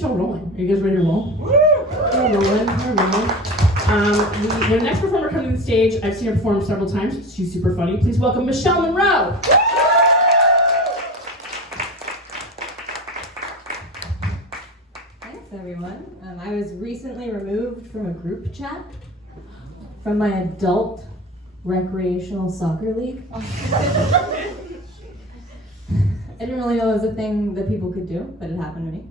Show rolling. Are you guys ready to roll? We're rolling. The next performer coming to the stage, I've seen her perform several times. She's super funny. Please welcome Michelle Monroe. Thanks, everyone. I was recently removed from a group chat from my adult recreational soccer league. I didn't really know it was a thing that people could do, but it happened to me.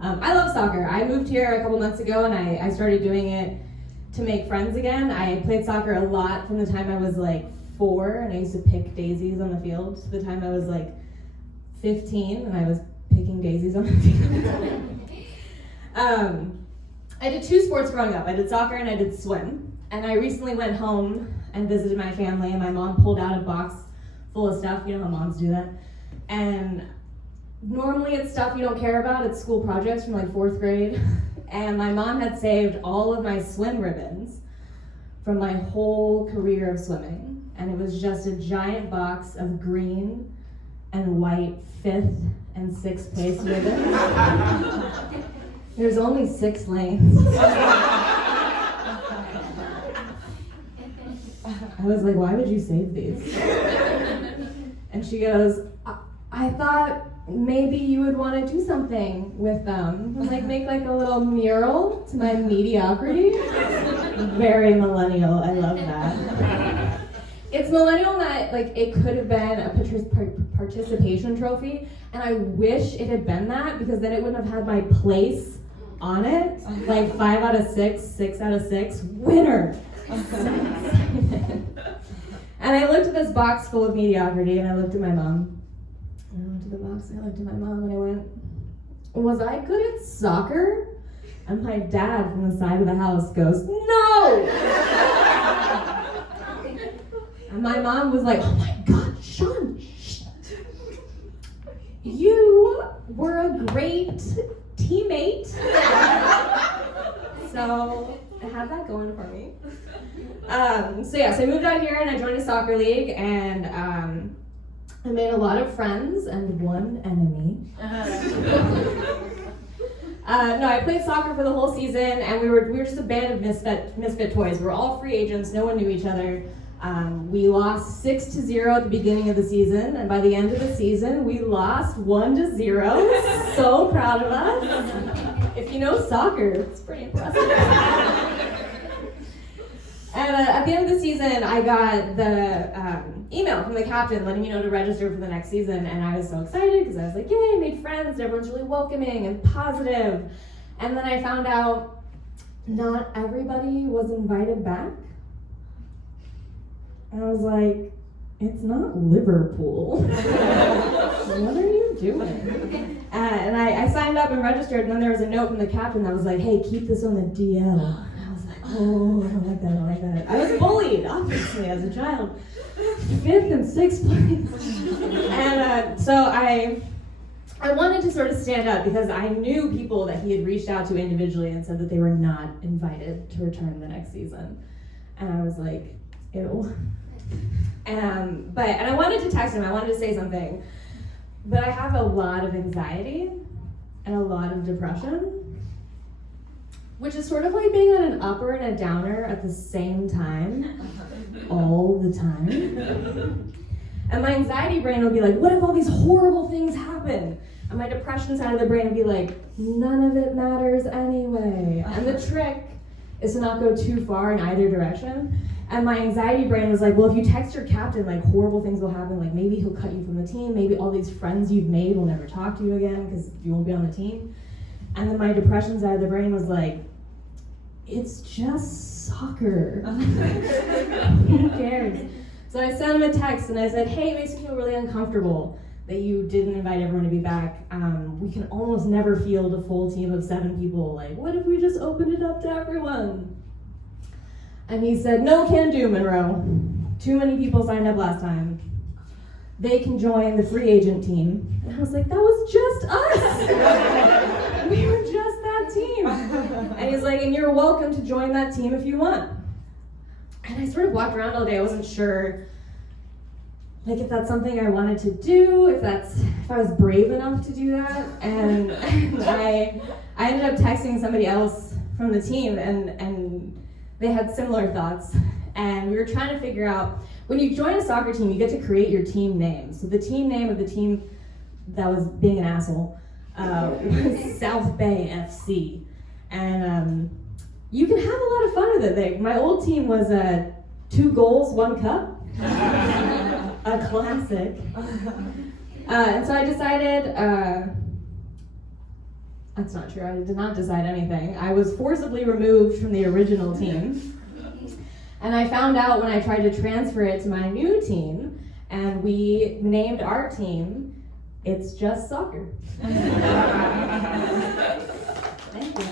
I love soccer. I moved here a couple months ago and I started doing it to make friends again. I played soccer a lot from the time I was like 4, and I used to pick daisies on the field to the time I was like 15 and I was picking daisies on the field. I did 2 sports growing up. I did soccer and I did swim. And I recently went home and visited my family, and my mom pulled out a box full of stuff. You know how moms do that. And normally it's stuff you don't care about. It's school projects from like 4th grade. And my mom had saved all of my swim ribbons from my whole career of swimming. And it was just a giant box of green and white 5th and 6th place ribbons. There's only 6 lanes. I was like, why would you save these? And she goes, I thought maybe you would want to do something with them. Like make like a little mural to my mediocrity. Very millennial, I love that. It's millennial that like it could have been a participation trophy, and I wish it had been that, because then it wouldn't have had my place on it. Like 5 out of 6, 6 out of 6, winner. And I looked at this box full of mediocrity, and I looked at my mom. And I went to the box, and I looked at my mom, and I went, was I good at soccer? And my dad from the side of the house goes, no! And my mom was like, oh my God, Sean, you were a great teammate. So I had that going for me. So I moved out here and I joined a soccer league, and I made a lot of friends and one enemy. No, I played soccer for the whole season, and we were just a band of misfit toys. We were all free agents. No one knew each other. We lost 6-0 at the beginning of the season, and by the end of the season, we lost 1-0. So proud of us. If you know soccer, it's pretty impressive. And at the end of the season, I got the email from the captain letting me know to register for the next season, and I was so excited because I was like, yay, I made friends, and everyone's really welcoming and positive. And then I found out not everybody was invited back. And I was like, it's not Liverpool. What are you doing? And I signed up and registered, and then there was a note from the captain that was like, hey, keep this on the DL. Oh, I don't like that. I was bullied, obviously, as a child. 5th and 6th place. And so I wanted to sort of stand up, because I knew people that he had reached out to individually and said that they were not invited to return the next season. And I was like, ew. And I wanted to text him, I wanted to say something. But I have a lot of anxiety and a lot of depression, which is sort of like being on an upper and a downer at the same time, all the time. And my anxiety brain will be like, what if all these horrible things happen? And my depression side of the brain will be like, none of it matters anyway. And the trick is to not go too far in either direction. And my anxiety brain was like, well, if you text your captain, like horrible things will happen. Like maybe he'll cut you from the team. Maybe all these friends you've made will never talk to you again because you won't be on the team. And then my depression side of the brain was like, it's just soccer. Who cares? So I sent him a text and I said, hey, it makes me feel really uncomfortable that you didn't invite everyone to be back. We can almost never field a full team of 7 people. Like, what if we just opened it up to everyone? And he said, no can do, Monroe. Too many people signed up last time. They can join the free agent team. And I was like, that was just us. We were just that team. And he's like, and you're welcome to join that team if you want. And I sort of walked around all day. I wasn't sure like if that's something I wanted to do, if I was brave enough to do that. And I ended up texting somebody else from the team, and they had similar thoughts. And we were trying to figure out, when you join a soccer team, you get to create your team name. So the team name of the team that was being an asshole was South Bay FC. And you can have a lot of fun with it. My old team was 2 goals, 1 cup. A classic. And so I decided, that's not true, I did not decide anything. I was forcibly removed from the original team. And I found out when I tried to transfer it to my new team, and we named our team, It's Just Soccer. Thank you.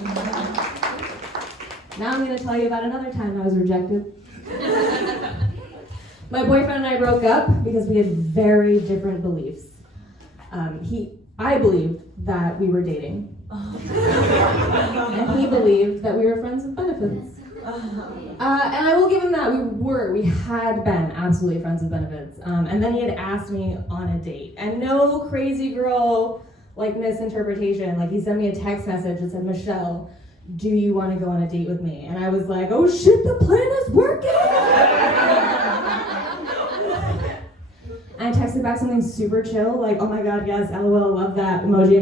Now I'm going to tell you about another time I was rejected. My boyfriend and I broke up because we had very different beliefs. I believed that we were dating. And he believed that we were friends with benefits. And I will give him that, we had been absolutely friends with benefits. And then he had asked me on a date. And no crazy girl, misinterpretation. He sent me a text message that said, Michelle, do you want to go on a date with me? And I was like, oh shit, the plan is working! And I texted back something super chill, oh my god, yes, LOL, love that, emoji.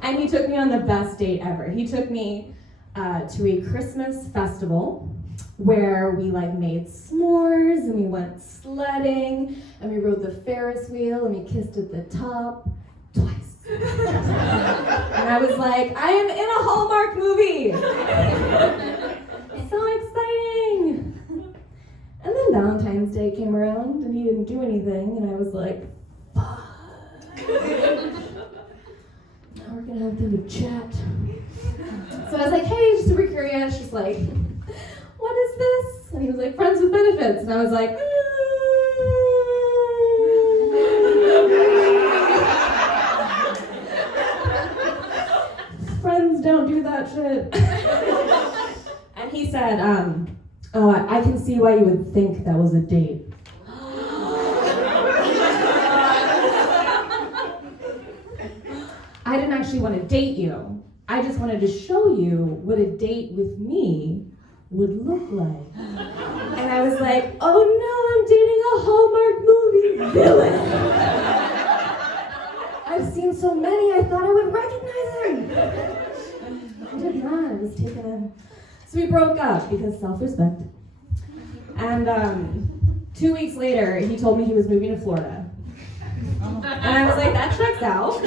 And he took me on the best date ever. He took me to a Christmas festival where we made s'mores and we went sledding and we rode the Ferris wheel and we kissed at the top twice. And I was like, I am in a Hallmark movie! So exciting! And then Valentine's Day came around and he didn't do anything and I was like, fuck. Now we're gonna have to chat. So I was like, hey, just super curious, just what is this? And he was like, friends with benefits. And I was like, friends don't do that shit. And he said, oh, I can see why you would think that was a date. I didn't actually want to date you. I just wanted to show you what a date with me would look like. And I was like, oh no, I'm dating a Hallmark movie villain. I've seen so many, I thought I would recognize him. I did not, I was taken in. So we broke up because self-respect. And 2 weeks later, he told me he was moving to Florida. And I was like, that checks out.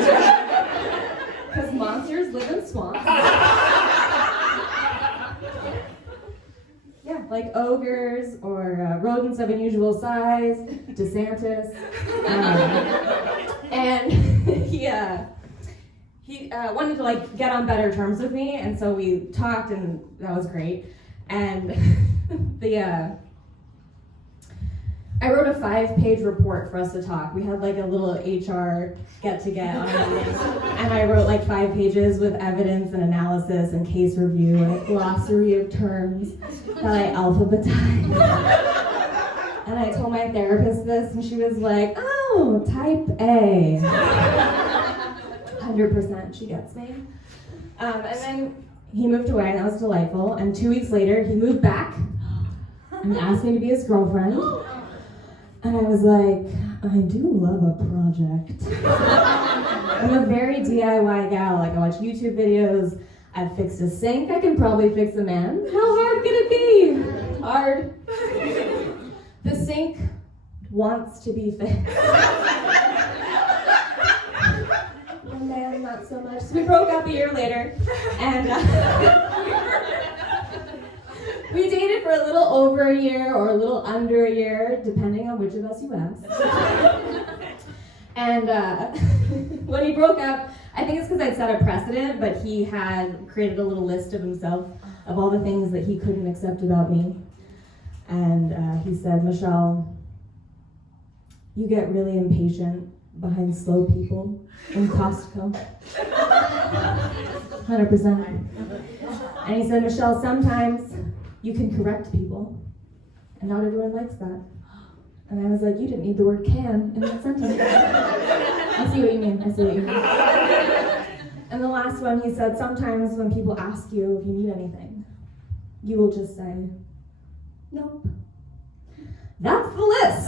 Because monsters live in swamps. Yeah, like ogres or rodents of unusual size, DeSantis. And he wanted to get on better terms with me, and so we talked, and that was great. And I wrote a 5-page report for us to talk. We had a little HR get-to-get on it. And I wrote 5 pages with evidence and analysis and case review and a glossary of terms that I alphabetized. And I told my therapist this, and she was like, oh, type A. 100%, she gets me. And then he moved away, and that was delightful. And 2 weeks later, he moved back and asked me to be his girlfriend. And I was like, I do love a project. I'm a very DIY gal. I watch YouTube videos. I've fixed a sink. I can probably fix a man. How hard can it be? Hard. The sink wants to be fixed. The man, not so much. So we broke up a year later. And we dated for a little over a year or a little under a year, depending on which of us you ask. And when he broke up, I think it's because I'd set a precedent, but he had created a little list of himself of all the things that he couldn't accept about me. And he said, Michelle, you get really impatient behind slow people in Costco. 100%. And he said, Michelle, sometimes you can correct people, and not everyone likes that. And I was like, you didn't need the word can in that sentence. I see what you mean, I see what you mean. And the last one, he said, sometimes when people ask you if you need anything, you will just say, nope. That's the list.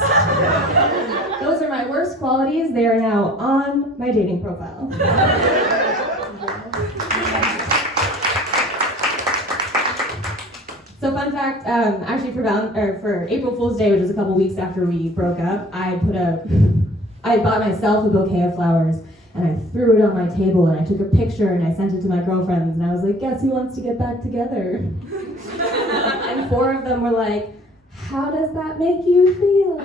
Those are my worst qualities. They are now on my dating profile. So fun fact, actually for April Fool's Day, which was a couple weeks after we broke up, I bought myself a bouquet of flowers and I threw it on my table and I took a picture and I sent it to my girlfriends and I was like, guess who wants to get back together? And 4 of them were like, how does that make you feel?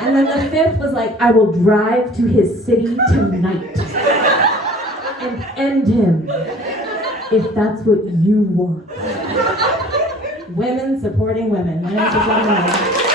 And then the 5th was like, I will drive to his city tonight and end him if that's what you want. Women supporting women. My name's Michelle.